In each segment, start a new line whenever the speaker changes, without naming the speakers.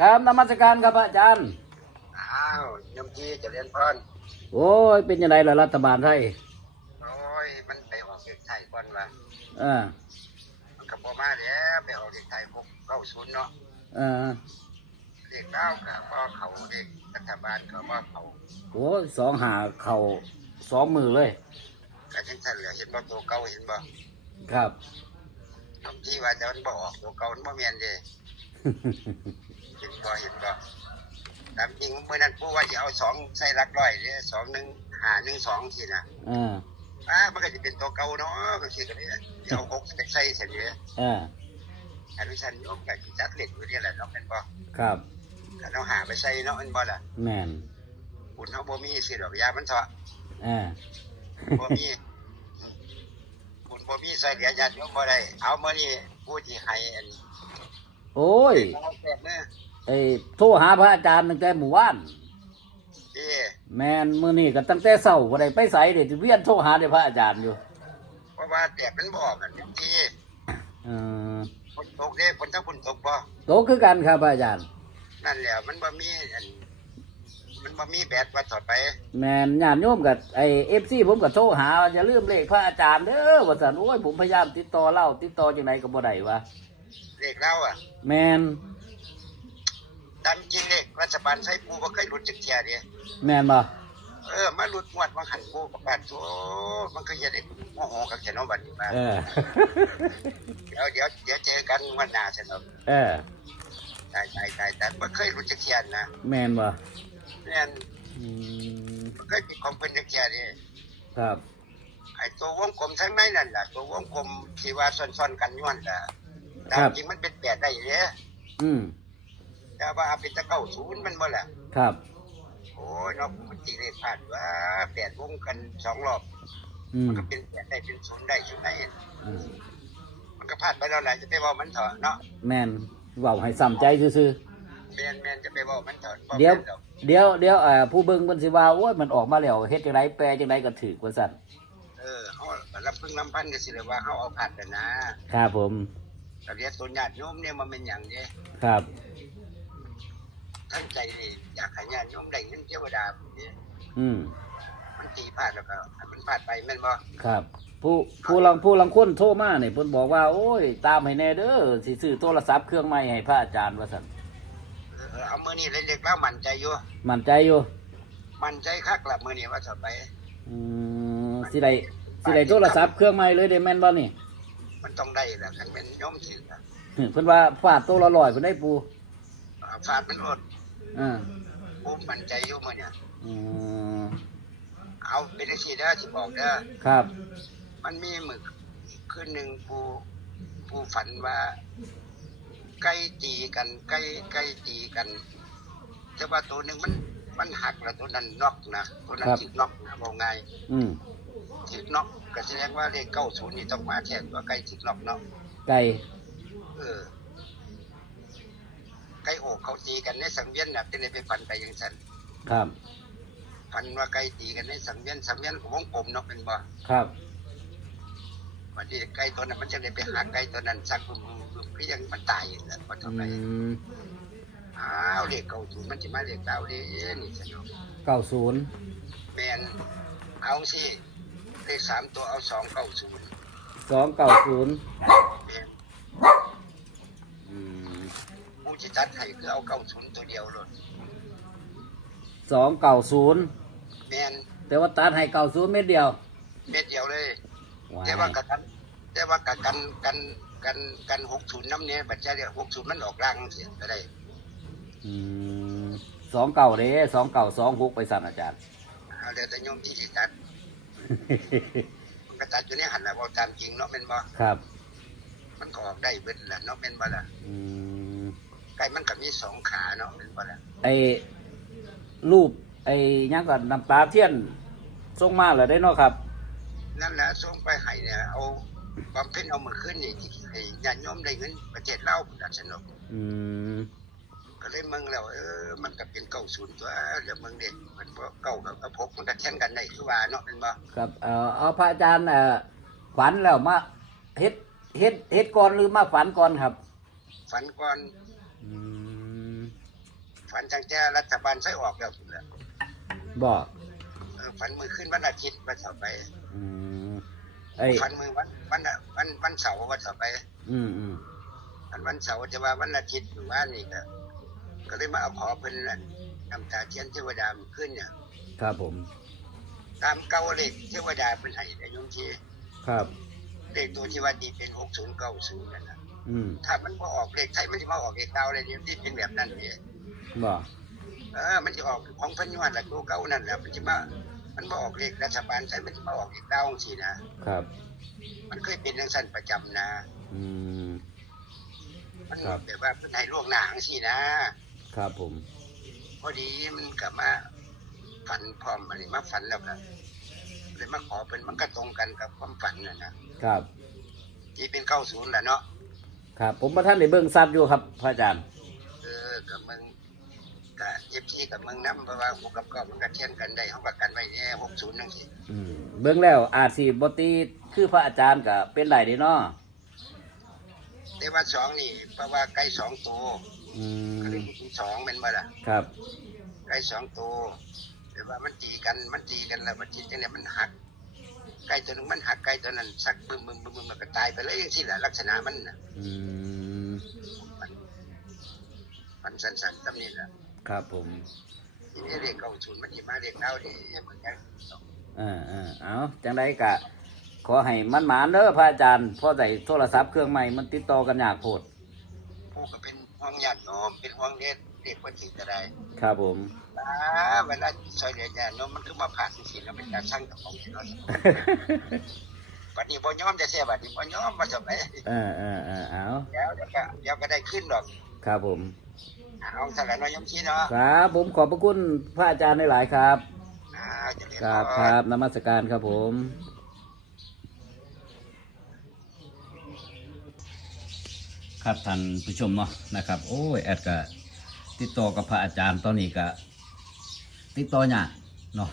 ครับนมัสการครับอาจารย์
อ้าวยมจีเจะเรียนพร
โอ้ย เป็นยังไงล่ะรัฐบาลไทย
โอ้ย มันไปออกเด็กไทยก่อนว่ะ
เออ
มันก็บ่มาแล้วไปออกเด็กไทยพวกเข้าศูนย์เนาะ
เออ
เด็กเก้ากับพ่เขาเด็กรัฐบาลก็ว่าเขา
โอ้ยสองหาเข่าสองมือเลย
ก็จังซั่นเหลือเห็นบ่ตัวเก่าเห็นบ่
ครับ
ยมจีว่าจะมันบ่ออกตัวเก่ามันบ่แม่นเด้เห็น บ่เห็นบ่ตามจริงเมื่อนั้นผู้ว่าจะเอาสองใส่หลักร้อยเด้สองหนึ่งหาหนึ่งสองสินะ
เออ
อ้ามันก็จะเป็นตัวเก่าเนาะก็คือกันนี้เอาหกใส่ใส่เสร็จเลย
เออ
อนุชันโยมกับจัดเล็ดอยู่นี่แหละเนาะเป็นบ่
ครับ
ถ้าเราหาไปใส่เนาะเป็นบ่ล่ะ
แม่น
บุญเฮาบ่มีสิดอกยามันเถาะ
เออ
บ่มีบุญบ่มีใส่เหลือญาติโยมบ่ได้เอามื้อนี้ผู้ที่ให้อัน
โอ้ย
เอาแปดเด้อ
ไอ้โทรหาพระอาจารย์ตั้งแต่หมู่บ้าน
เด้
แมนมื้อนี้ก็ตั้งแต่เช้าบ่ได้ไปไสเดี๋ยวสิเวียนโทรหาแต่พระอาจารย์อยู่
เพราะว่าแตกมันบ่ออกกันที
เออ
ฝนตกเด้ฝนถ้าฝนตกบ่
โตคือกันครับพระอาจารย์
นั่นแหละมันบ่มีอันมันบ่มีแบตว่าถอดไป
แมนญาติโยมกับไอ้ FC ผมก็โทรหาว่าอย่าลืมเลขพระอาจารย์เด้อว่าซั่นโอ้ยผมพยายามติดต่อเล่าติดต่อจังไดก็บ่ได้วะ
เลขเราอะ
แมน
ตามจริงเลขรัฐบาลใช้ปูบ่เคยหลุดจักเที่ยเด้
แมนบ่
เออมาหลุดงวดมาหันปูกับบ้านโอ้มันก็จะได้โมโหกับแค่น้องบัดนี้มา
เออ
เดี๋ยวเดี๋ยวเดี๋ยวเจอกันวันหน้าสนุก
เออ
ตายตายตายแต่ไม่เคยรู้จักเทียนนะ
แมนบ่
เนี่ย
อืม
บ่เคยมีของเป็นจักเทียนนี่
ครับ
ไอ้ตัววงกลมทั้งในนั่นแหละตัววงกลมที่ว่าซ้อนๆกันย้อนแหละแต่จริงมันเป็นแปดได้เลย
อืม
แต่ว่าเอาเป็นตะเก้าศูนย์มันบ่แหละ
ครับ
โอ้ยเนาะมันตีเลขผ่านว่าแปดวงกันสองรอบ
อืม
มันก็เป็นแปดได้เป็นศูนย์ได้อยู่ไหน
อืม
มันก็พลาดไปแล้วแหละจะไปบอกมันเถอะเนาะ
แมนเว้าให้ซ้ำใจซื่อ
แมนแมนจะไปบอกมันเถอะบ่
ๆเดี๋ยว
แม่นหรอก
เดี๋ยวเดี๋ยวเอ่อผู้เบิ่งเพิ่นสิว่าโอ้ยมันออกมาแล้วเฮ็ดจังไดแปลจังไดก็ถูกว่าซั่น
เออเขารับพึ่งน้ำพันก็สิเลยว่าเขาเอาผัดกันนะครับ
ผม
แต่เรียกตัวญาติโยมเนี่ยมันเป็นอย่างนี้
ครับ
ทั้งใจนี่อยากให้ญาติโยมได้เงินเทวดาเนี่ย
อืม
มันตีพลาดแล้วก็ให้มันพลาดไปแม่นบ่
ครับ ผู้ผู้ลังผู้ลังคนโทรมาเนี่ยเพิ่นบอกว่า โอ้ย ตามให้แน่เด้อสิซื้อโทรศัพท์เครื่องใหม่ให้พระอาจารย์ว่าซั่น
เออเอามือนี่เล็กๆแล้วมั่นใจอยู่
มั่นใจอยู่
มั่นใจคักละมือนี่ว่าจะไป
อืมสิได้สิได้โทรศัพท์เครื่องใหม่เลยได้แม่นบ่นี่
มันต้องได้แหละคันเป็นโยมสิล่ะ
เพิ่นว่าฟาดตัวละร้อยเพิ่นได้ปู
เอาพลาดมันอด
อ่า
กูมั่นใจอยู่มือเนี่ย
อืม
เอาเป็นจังซี่เด้อสิบอกเด้อ
ครับ
มันมีมึกคืนหนึ่งผู้ผู้ฝันว่า ไก่ตีกัน ไก่ไก่ตีกัน แต่ว่าตัวหนึ่งมัน มันหักแล้วตัวนั้นนอกนะตัวนั้นถึกนอกนะบอกไง
อืม
ถึกนอกก็แสดงว่าเลขเก้าศูนย์นี่ต้องมาแทนว่าไก่ถึกนอกเนาะ
ไก่
เออไก่โอกเขาตีกันในสังเวียนน่ะเป็นเลยไปฝันไปอย่างนั้น
ครับ
ฝันว่าไก่ตีกันในสังเวียนสังเวียนของวงกลมเนาะเป็นบ่
ครับ
วันนี้ไก่ตัวนั้นมันจะได้ไปหาไก่ตัวนั้นสักบึ้มบึ้มบึ้มก็ยังมันตายอยู่แล้วพอ
อื
ทำไม
ม
อ้าวเลขเก้าศูนย์มันจะมาเลขเก้าเด้นี่สนุก
90
แมนเอาสิเลขสามตัวเอาสองเก้าศูนย์
290
แมน
อืม
ผู้ที่จัดให้คือเอาเก้าศูนย์ตัวเดียวเลย
290
แมน
แต่ว่าตัดให้90เม็ดเดียว
เม็ดเดียวเลย
ว้า
แต่ว่ายกันแต่ว่ากันกันกันกันกันหกศูนย์น้ำเนี้ยบัจจัยหกศูนย์มันออกล่างเสียก็ได้
อืมสองเก่าเด้สองเก่าสองหกไปสั่นอาจารย์
เอาเดี๋ยวแต่โยมที่ที่จัดมันก็จัดอยู่ในหันแหละว่าตามจริงเนาะเป็นบ่
ครับ
มันก็ออกได้เบิดแหละเนาะเป็นบ่ล่ะ
อืม
ไก่มันก็มีสองขาเนาะเป็นบ่ล่ะ
ไอ้รูปไอ้หยังก่อนน้ำตาเทียนส่งมาเหรอได้เนาะครับ
นั่นแหละส่งไปให้เนี่ยเอาความเพ็ญเอามือขึ้นนี่ที่ให้ญาติโยมได้เงินประเทศลาวพุ่นน่ะสนุก
อืม
ก็เลยเมืองแล้วเออมันก็เป็นเก้าศูนย์ตัวเดี๋ยวเมืองเด็กมันบ่เก้ากับกับพกมันก็แข่งกันได้คือว่าเนาะเป็นบ่
ครับเอ่อเอาพระอาจารย์เอ่อฝันแล้วมาเฮ็ดเฮ็ดเฮ็ดก่อนหรือมาฝันก่อนครับ
ฝันก่อน
อืม
ฝันตั้งแต่รัฐบาลใช้ออกแล้วพุ่นแหละ
บอก
เออฝันมือขึ้นวันอาทิตย์วันเสาร์ไป
อืมไอ้
ฝันมือวันวันอะวันวันเสาร์วันเสาร์ไป
อืมอืม
วันวันเสาร์จะว่าวันอาทิตย์หรือว่านี่ก็ก็เลยมาเอาขอเพิ่นน่ะน้ำตาเทียนเทวดามันขึ้นเนี่ย
ครับผม
ตามเก้าเลขเทวดาเป็นให้อายุที่
ครับ
เลขตัวที่ว่าดีเป็นหกศูนย์เก้าศูนย์นั่นนะ
อืม
ถ้ามันมาออกเลขไทยมันจะมาออกเลขเก้าเลยเนี่ยที่เป็นแบบนั้นเนี่ย
บอก
เออมันจะออกของเพันยวนแหละตัวเก้านั่นแหละมันจะมามันมาออกเลขรัฐบาลไทยมันจะมาออกเลขเก้าสินะครับ มันเคยเป็นทังสั้นประจำนะ
อืม
มัน
ครับ
แบบว่าเป็นให้ล่วงหน้าสินะ
ครับผม
พอดีมันกลับมาฝันพร้อมอะไรมาฝันแล้วก็เลยมาขอเป็นมันก็ตรงกันกับความฝันน่ะนะครับที่เป็นเก้าศูนย์แหละเนาะ
ครับ ผมมาท่านในเบื้องซับอยู่ครับพระอาจารย์
เออกับมึงกับเอฟซีกับมึงน้ำเพราะว่าพวกกับก็มันก็เทียนกันได้เขาประกันไว้เนี่ยหกศูนย์นั่นสิ
อืมเบื้องแล้วอาจสีบตีคือพระอาจารย์กับเป็นไรเดีเนาะ
แต่ว่าสองนี่เพราะว่าไก่สองตัว
อื
ก็เลย
ม
มีสองเป็นมาละ
ครับ
ไก่สองตัวแต่ว่ามันตีกันมันตีกันแล้วมันตีกันเนี่ยมันหัก ไก่ตัวหนึงมันหักไก่ตัวนั้นสักบึมบึมบึมบึมมันก็ตายไปเลยอย่างที่แหละลักษณะมันน่ะ
อืม
มันสั้นๆตำนี้แหละ
ครับผม
ทีนี้เรียกเก้าศูนย์มันจะมาเรียกเก้าดีเหมือนกัน
เออเออเอาจังไดกะ ขอให้มันหมานเด้อพระอาจารย์เพราะใส่โทรศัพท์เครื่องใหม่มันติดต่อกันยากโพด
ผู้ก็เป็นห่วงญาติโยมเป็นห่วงเด็กเด็กคนสิ่งใด
ครับผม
อ่าเวลาซอยเหลือญาติโยมมันคือมาผ่านสิ่งแล้วเป็นการสร้างกับของเนาะวันนี้บ่ยอมจะเสียบัดนี้บ่ยอมมาสบาย
เออเออเออเอา
เดี๋ยวเดี๋ยวก็เดี๋ยวก็ได้ขึ้นดอก
ครับผม
เอาสารน้อยยมชี้เนาะ
ครับ ผมขอบพระคุณพระอาจารย์หลายๆครับ
อ่าเจะเรียน
ครับ
พ
ค
ร
รับนมัสการครับผมครับท่านผู้ชมเนาะนะครับ โอ้ยแอดก็ ติดต่อกับพระอาจารย์ตอนนี้ก็ติดต่อยากเนาะ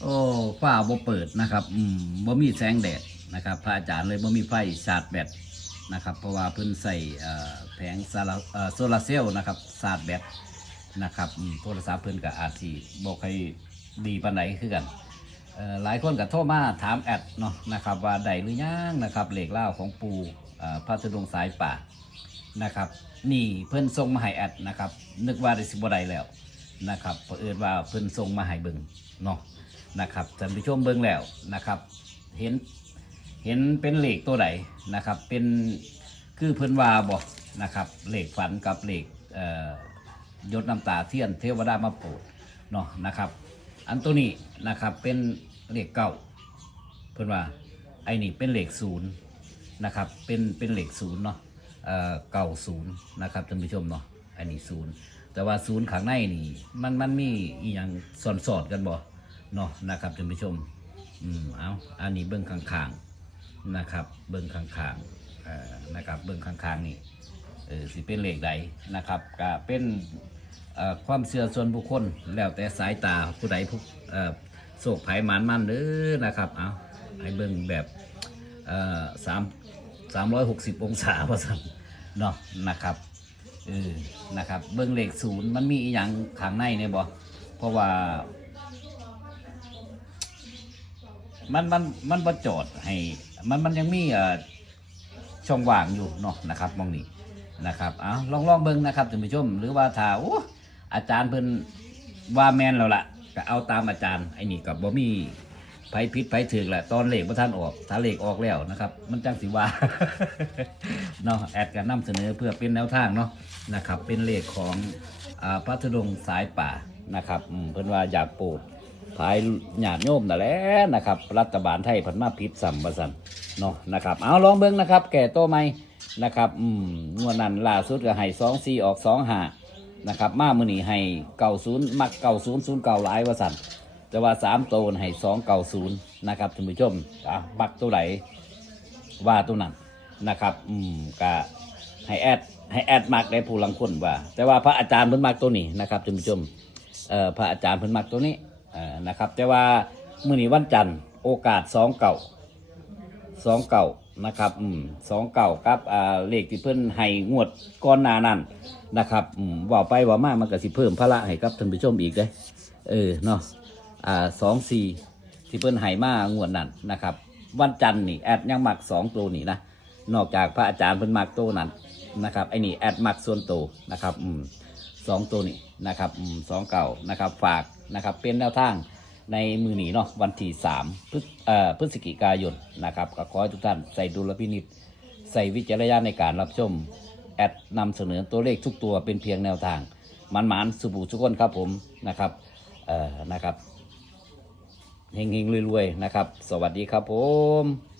โอ้ฟ้าบ่เปิดนะครับอืมบ่มีแสงแดดนะครับ พระอาจารย์เลยบ่มีไฟชาร์จแบตนะครับ เพราะว่าเพิ่นใส่แผงโซลาร์เซลล์นะครับชาร์จแบตนะครับโทรศัพท์เพิ่นก็อาจสิบ่ค่อยดีปานใดคือกันหลายคนก็โทรมาถามแอดเนาะนะครับว่าได้หรือยังนะครับเหลขเล่าของปูพระธุดงค์สายป่า นะครับ นี่เพิ่อนส่งมาให้แอดนะครับ นึกว่าได้สิบ่ไดแล้วนะครับเผอิญว่าเพิ่อนส่งมาให้เบิงเนาะนะครับท่านผู้ชมเบิงแล้วนะครับ เห็นเห็นเป็นเหล็กตัวไหนนะครับ เป็นคือเพิ่อนว่าบอกนะครับเหล็กฝันกับเหล็กยศน้ำตาเทียนเทวดามาโปรดเนาะนะครับ อันตัวนี้นะครับเป็นเหล็กเก่าเพิ่อนว่าไอ้นี่เป็นเหล็กศูนย์นะครับเป็นเป็นเหล็กศูนย์เนาะ เก่าศูนย์นะครับท่านผู้ชมเนาะอันนี้ศูนย์แต่ว่าศูนย์ข้างในนี่มันมันมีอีหยังสอนๆกันบ่เนาะนะครับท่านผู้ชมอืมเอาอันนี้เบื้องข้างๆนะครับ เบื้องข้างๆอ่อนะครับเบื้องข้างๆนี่เออสิเป็นเลขใดนะครับก็เป็นความเชื่อส่วนบุคคลแล้วแต่สายตาผู้ใดผู้เออโศกไผ่หมันมันเด้อนะครับเอาให้เบิ่งแบบเออสาม สามร้อยหกสิบองศาพอสันเนาะนะครับเออนะครับ เบิ่งเลขศูนย์มันมีอหย่างข้างในเนี่ยบ่เพราะว่า มันมันมันประจอดให้ มันมันยังมีอ่อช่องว่างอยู่เนาะนะครับมองนี้นะครับเอาลองลองเบิ่งนะครับท่านผู้ชม หรือว่าถ้าโอ้อาจารย์เพิ่นว่าแมนแล้วล่ะก็เอาตามอาจารย์ไอ้นี่กับบ่มี ไผผิดไผถึกแหละตอนเลขบ่ท่านออกถ้าเลขออกแล้วนะครับ มันจังสิว่าเนาะแอดก็นำเสนอเพื่อเป็นแนวทางเนาะนะครับ เป็นเลขของอ่าพระธุดงสายป่านะครับอืมเพิ่อนว่าอยากปรดภายหยาดโยมนั่นแหละนะครับ รัฐบาลไทยผันมาพิษสัมปสันเนาะนะครับ เอาลองเบิ้งนะครับ แก่โตวใหมนะครับอืมงวดนั้นล่าสุดก็ให้สองสี่ออกสองห้านะครับ มามือนี้ให้เก่าศูนย์มักเก่าศูนย์ศูนย์เก่าหลายวสัน แต่ว่าสามโตวให้สองเก่าศูนย์นะครับท่านผู้ชมอะมักตัวไหนว่าตัวนั้นนะครับ อืมก็ให้แอดให้แอดมักได้ผู้ลังคนว่า แต่ว่าพระอาจารย์เพิ่นมักตัวนี้นะครับท่านผู้ชมเอ่อพระอาจารย์เพิ่นมักตัวนี้เอ่อนะครับ แต่ว่ามื้อนี้วันจันทร์โอกาสสองเก่าสองเก่านะครับอืมสองเก่ากับอ่าเลขที่เพิ่นให้งวดก้อนหน้านั่นนะครับอืมว่าไปว่ามามันก็สิเพิ่มพระละให้กับท่านผู้ชมอีกเด้เออเนาะ อ่าสองสี่ที่เพิ่นให้มางวดนั่นนะครับ วันจันทร์นี่แอดยังมักสองตัวนี่นะนอกจากพระอาจารย์เพิ่นมักตัวนั้นนะครับไอ้นี่แอดมักส่วนตัวนะครับอืมสองตัวนี่นะครับอืมสองเก่านะครับฝากนะครับเป็นแนวทางในมือหนีเนาะวันที่สามพฤศเอ่อพฤศจิกายนนะครับก็ขอให้ทุกท่านใส่ดุลพินิษใส่วิจารณญาณในการรับชม แอดนำเสนอตัวเลขทุกตัวเป็นเพียงแนวทางมันหมานสุบูทุกคนครับผมนะครับเอ่อนะครับ เฮงๆรวยๆนะครับ สวัสดีครับผม